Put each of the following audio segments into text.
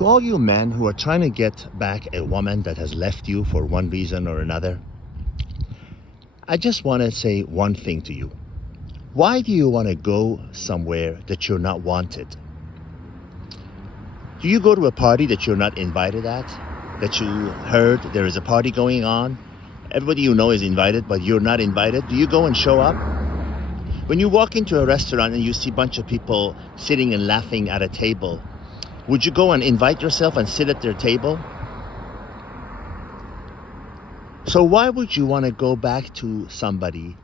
To all you men who are trying to get back a woman that has left you for one reason or another, I just want to say one thing to you. Why do you want to go somewhere that you're not wanted? Do you go to a party that you're not invited at? That you heard there is a party going on? Everybody you know is invited, but you're not invited. Do you go and show up? When you walk into a restaurant and you see a bunch of people sitting and laughing at a table, would you go and invite yourself and sit at their table? So why would you want to go back to somebody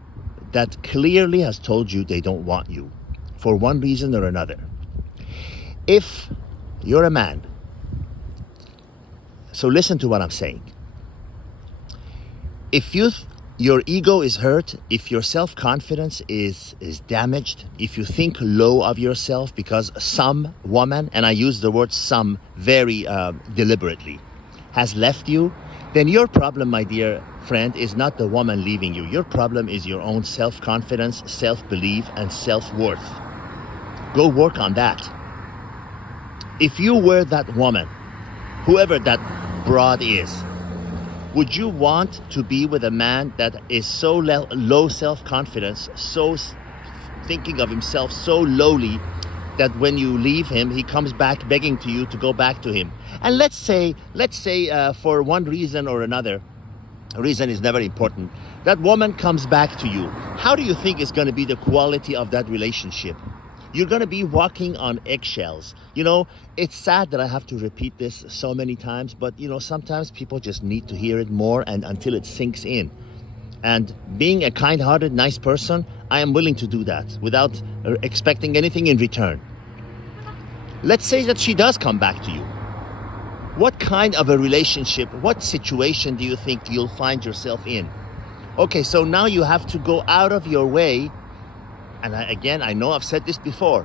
that clearly has told you they don't want you for one reason or another? If you're a man, so listen to what I'm saying. If your ego is hurt, if your self-confidence is damaged, if you think low of yourself because some woman, and I use the word some very deliberately, has left you, then your problem, my dear friend, is not the woman leaving you. Your problem is your own self-confidence, self-belief, and self-worth. Go work on that. If you were that woman, whoever that broad is, would you want to be with a man that is so low self-confidence, so thinking of himself so lowly that when you leave him, he comes back begging to you to go back to him? And let's say for one reason or another, a reason is never important, that woman comes back to you. How do you think is going to be the quality of that relationship? You're going to be walking on eggshells. You know, it's sad that I have to repeat this so many times, but you know, sometimes people just need to hear it more and until it sinks in. And being a kind-hearted, nice person, I am willing to do that without expecting anything in return. Let's say that she does come back to you. What kind of a relationship, what situation do you think you'll find yourself in? Okay, so now you have to go out of your way. And I know I've said this before,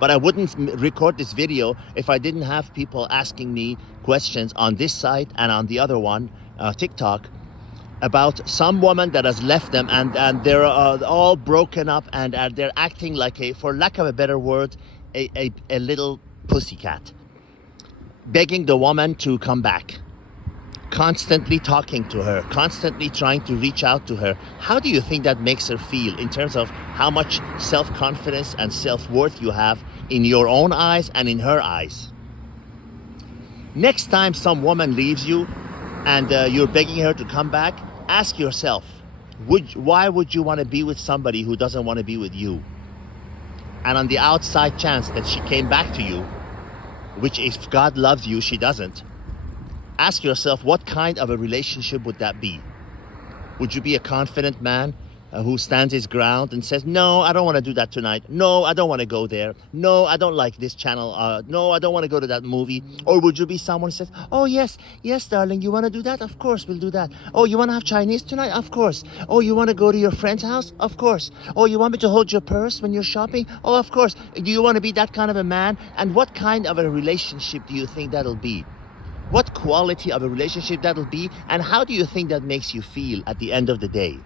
but I wouldn't record this video if I didn't have people asking me questions on this site and on the other one, TikTok, about some woman that has left them and they're all broken up and they're acting like for lack of a better word, a little pussycat, begging the woman to come back, constantly talking to her, constantly trying to reach out to her. How do you think that makes her feel in terms of how much self-confidence and self-worth you have in your own eyes and in her eyes? Next time some woman leaves you and you're begging her to come back, ask yourself, why would you want to be with somebody who doesn't want to be with you? And on the outside chance that she came back to you, which if God loves you, she doesn't, ask yourself, what kind of a relationship would that be? Would you be a confident man who stands his ground and says, no, I don't want to do that tonight. No, I don't want to go there. No, I don't like this channel. No, I don't want to go to that movie. Or would you be someone who says, oh, yes, darling, you want to do that? Of course, we'll do that. Oh, you want to have Chinese tonight? Of course. Oh, you want to go to your friend's house? Of course. Oh, you want me to hold your purse when you're shopping? Oh, of course. Do you want to be that kind of a man? And what kind of a relationship do you think that'll be? What quality of a relationship that'll be, and how do you think that makes you feel at the end of the day?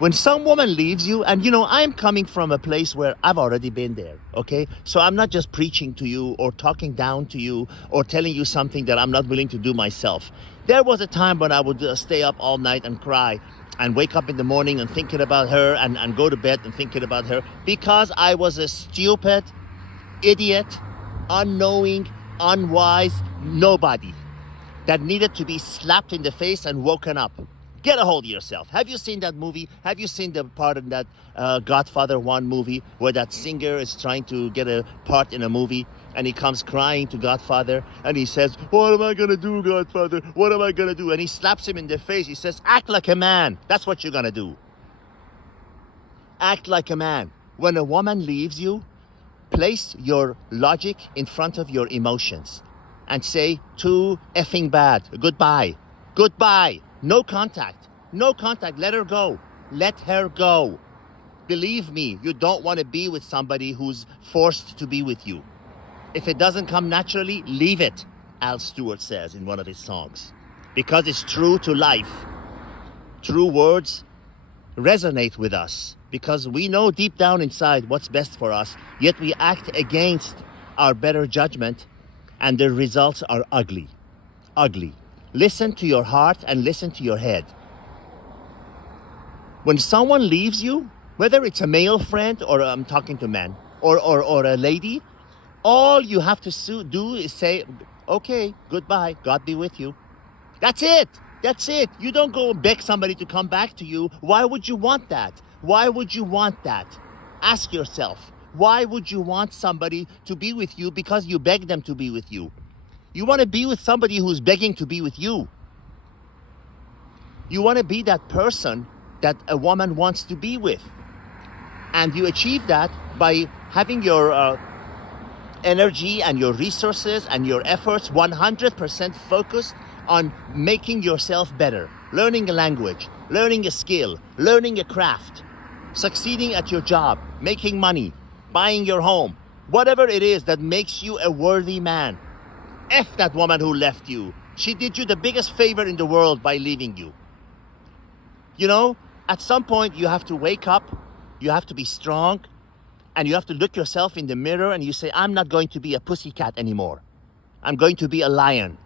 When some woman leaves you, and you know, I'm coming from a place where I've already been there, okay? So I'm not just preaching to you or talking down to you or telling you something that I'm not willing to do myself. There was a time when I would stay up all night and cry and wake up in the morning and thinking about her and go to bed and thinking about her because I was a stupid, idiot, unknowing, unwise nobody that needed to be slapped in the face and woken up. Get a hold of yourself. Have you seen that movie? Have you seen the part in that Godfather 1 movie where that singer is trying to get a part in a movie and he comes crying to Godfather and he says, what am I gonna do, Godfather? What am I gonna do? And he slaps him in the face. He says, act like a man. That's what you're gonna do. Act like a man. When a woman leaves you, place your logic in front of your emotions and say, too effing bad. Goodbye. Goodbye. No contact. No contact. Let her go. Let her go. Believe me, you don't want to be with somebody who's forced to be with you. If it doesn't come naturally, leave it, Al Stewart says in one of his songs. Because it's true to life. True words resonate with us because we know deep down inside what's best for us, yet we act against our better judgment, and the results are ugly. Ugly. Listen to your heart and listen to your head. When someone leaves you, whether it's a male friend or I'm talking to men or a lady, all you have to do is say, okay, goodbye, God be with you. That's it. That's it. You don't go beg somebody to come back to you. Why would you want that? Why would you want that? Ask yourself, why would you want somebody to be with you because you beg them to be with you? You want to be with somebody who's begging to be with you. You want to be that person that a woman wants to be with. And you achieve that by having your energy and your resources and your efforts 100% focused on making yourself better, learning a language, learning a skill, learning a craft, succeeding at your job, making money, buying your home, whatever it is that makes you a worthy man. F that woman who left you. She did you the biggest favor in the world by leaving you. You know, at some point you have to wake up, you have to be strong, and you have to look yourself in the mirror and you say, I'm not going to be a pussycat anymore. I'm going to be a lion.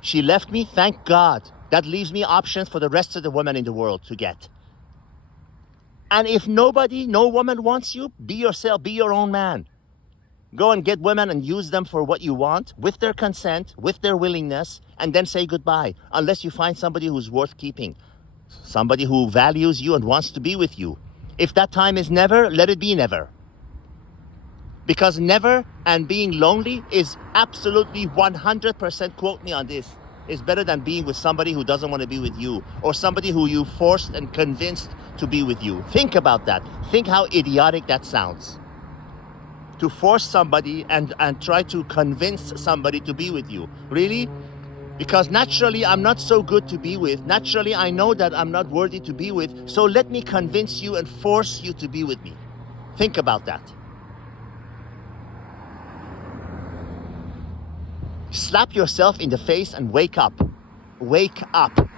She left me, thank God. That leaves me options for the rest of the women in the world to get. And if no woman wants you, be yourself, be your own man. Go and get women and use them for what you want, with their consent, with their willingness, and then say goodbye, unless you find somebody who's worth keeping, somebody who values you and wants to be with you. If that time is never, let it be never. Because never and being lonely is absolutely 100%, quote me on this, is better than being with somebody who doesn't want to be with you, or somebody who you forced and convinced to be with you. Think about that. Think how idiotic that sounds. To force somebody and try to convince somebody to be with you. Really? Because naturally I'm not so good to be with. Naturally I know that I'm not worthy to be with. So let me convince you and force you to be with me. Think about that. Slap yourself in the face and wake up. Wake up.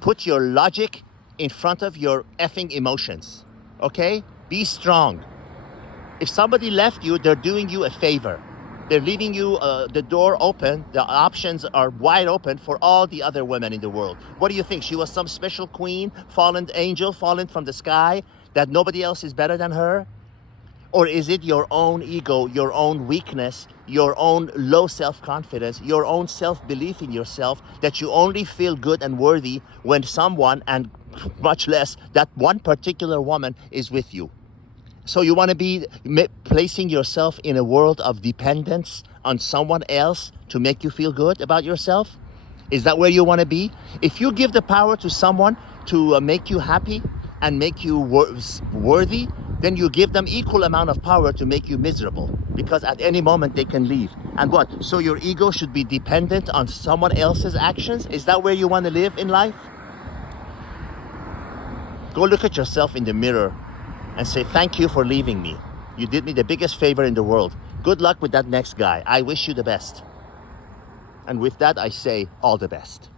Put your logic in front of your effing emotions. Okay? Be strong. If somebody left you, they're doing you a favor. They're leaving you the door open. The options are wide open for all the other women in the world. What do you think? She was some special queen, fallen angel, fallen from the sky, that nobody else is better than her? Or is it your own ego, your own weakness, your own low self-confidence, your own self-belief in yourself, that you only feel good and worthy when someone, and much less that one particular woman, is with you? So you want to be placing yourself in a world of dependence on someone else to make you feel good about yourself? Is that where you want to be? If you give the power to someone to make you happy and make you worthy, then you give them equal amount of power to make you miserable, because at any moment they can leave. And what? So your ego should be dependent on someone else's actions? Is that where you want to live in life? Go look at yourself in the mirror and say, thank you for leaving me. You did me the biggest favor in the world. Good luck with that next guy. I wish you the best. And with that, I say all the best.